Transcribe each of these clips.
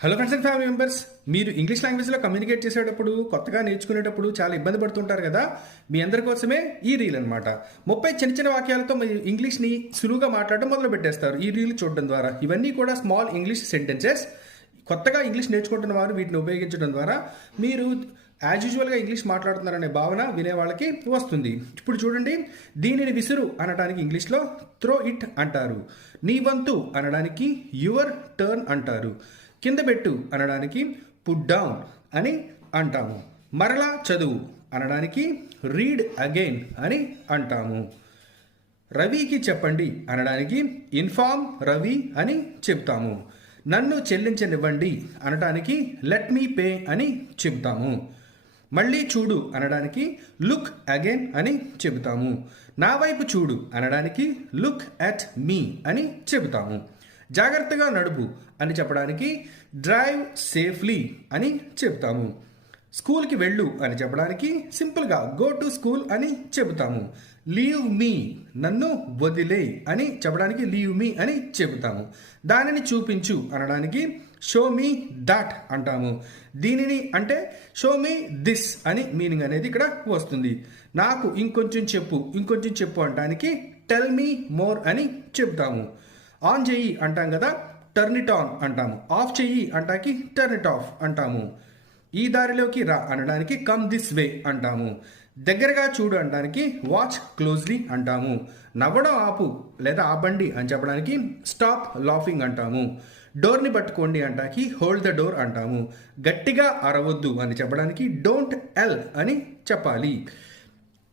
Hello friends and family members, మీరు English లాంగ్వేజ్లో communicate చేసేటప్పుడు కొత్తగా నేర్చుకునేటప్పుడు చాలా ఇబ్బంది పడుతుంటారు కదా. మీ అందరి కోసమే ఈ రీల్ అనమాట. 30 చిన్న చిన్న వాక్యాలతో మీరు ఇంగ్లీష్ని సులువుగా మాట్లాడడం మొదలు పెట్టేస్తారు ఈ రీల్ చూడడం ద్వారా. ఇవన్నీ కూడా స్మాల్ ఇంగ్లీష్ సెంటెన్సెస్. కొత్తగా ఇంగ్లీష్ నేర్చుకుంటున్న వారు వీటిని ఉపయోగించడం ద్వారా మీరు యాజ్ యూజువల్గా ఇంగ్లీష్ మాట్లాడుతున్నారనే భావన వినేవాళ్ళకి వస్తుంది. ఇప్పుడు చూడండి, దీనిని విసురు అనడానికి ఇంగ్లీష్లో త్రో ఇట్ అంటారు. నీ వంతు అనడానికి యువర్ టర్న్ అంటారు. కింద పెట్టు అనడానికి పుట్ డౌన్ అని అంటాము. మరలా చదువు అనడానికి రీడ్ అగైన్ అని అంటాము. రవికి చెప్పండి అనడానికి ఇన్ఫార్మ్ రవి అని చెప్తాము. నన్ను చెల్లించనివ్వండి అనడానికి లెట్ మీ పే అని చెప్తాము. మళ్ళీ చూడు అనడానికి లుక్ అగైన్ అని చెబుతాము. నా వైపు చూడు అనడానికి లుక్ అట్ మీ అని చెబుతాము. జాగ్రత్తగా నడుపు అని చెప్పడానికి డ్రైవ్ సేఫ్లీ అని చెప్తాము. స్కూల్కి వెళ్ళు అని చెప్పడానికి సింపుల్గా గో టు స్కూల్ అని చెబుతాము. లీవ్ మీ నన్ను వదిలే అని చెప్పడానికి లీవ్ మీ అని చెబుతాము. దానిని చూపించు అనడానికి షో మీ దాట్ అంటాము. దీనిని అంటే షో మీ దిస్ అని మీనింగ్ అనేది ఇక్కడ వస్తుంది. నాకు ఇంకొంచెం చెప్పు అనడానికి టెల్ మీ మోర్ అని చెబుతాము. ఆన్ చెయ్యి అంటాం కదా, టర్న్ ఇట్ ఆన్ అంటాము. ఆఫ్ చెయ్యి అంటాకి టర్న్ ఇట్ ఆఫ్ అంటాము. ఈ దారిలోకి రా అనడానికి కమ్ దిస్ వే అంటాము. దగ్గరగా చూడు అనడానికి వాచ్ క్లోజ్లీ అంటాము. నవ్వడం ఆపు లేదా ఆపండి అని చెప్పడానికి స్టాప్ లాఫింగ్ అంటాము. డోర్ని పట్టుకోండి అంటాకి హోల్డ్ ద డోర్ అంటాము. గట్టిగా అరవద్దు అని చెప్పడానికి డోంట్ ఎల్ అని చెప్పాలి.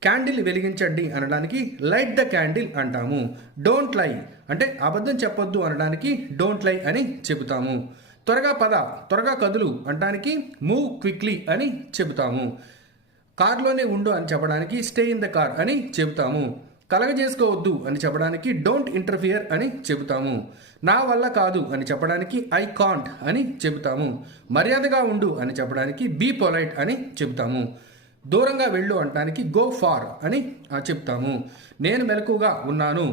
క్యాండిల్ వెలిగించండి అనడానికి లైట్ ద క్యాండిల్ అంటాము. డోంట్ లై అంటే అబద్ధం చెప్పొద్దు అనడానికి డోంట్ లై అని చెబుతాము. త్వరగా పద, త్వరగా కదులు అంటానికి మూవ్ క్విక్లీ అని చెబుతాము. కార్లోనే ఉండు అని చెప్పడానికి స్టే ఇన్ ద కార్ అని చెబుతాము. కలగజేసుకోవద్దు అని చెప్పడానికి డోంట్ ఇంటర్ఫియర్ అని చెబుతాము. నా వల్ల కాదు అని చెప్పడానికి ఐ కాంట్ అని చెబుతాము. మర్యాదగా ఉండు అని చెప్పడానికి బీ పొలైట్ అని చెబుతాము. దూరంగా వెళ్ళు అంటానికి గో ఫార్ అని చెప్తాము. నేను మెలకుగా ఉన్నాను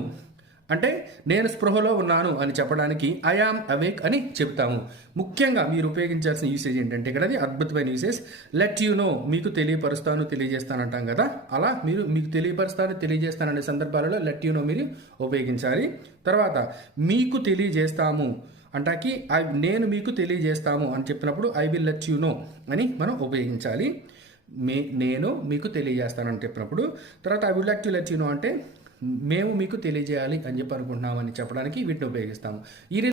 అంటే నేను స్పృహలో ఉన్నాను అని చెప్పడానికి ఐ ఆమ్ అవేక్ అని చెప్తాము. ముఖ్యంగా మీరు ఉపయోగించాల్సిన యూసేజ్ ఏంటంటే ఇక్కడ అద్భుతమైన యూసేజ్ లెట్ యు నో, మీకు తెలియజేస్తాను అంటాం కదా, అలా మీరు మీకు తెలియజేస్తాననే సందర్భాలలో లెట్ యు నో మీరు ఉపయోగించాలి. తర్వాత మీకు తెలియజేస్తాము అంటాకి నేను మీకు తెలియజేస్తాము అని చెప్పినప్పుడు I will let you know అని మనం ఉపయోగించాలి. నేను మీకు తెలియజేస్తానని చెప్పినప్పుడు. తర్వాత I would like to let you know అంటే మేము మీకు తెలియజేయాలి అని చెప్పి అనుకుంటున్నామని చెప్పడానికి వీటిని ఉపయోగిస్తాము. ఈ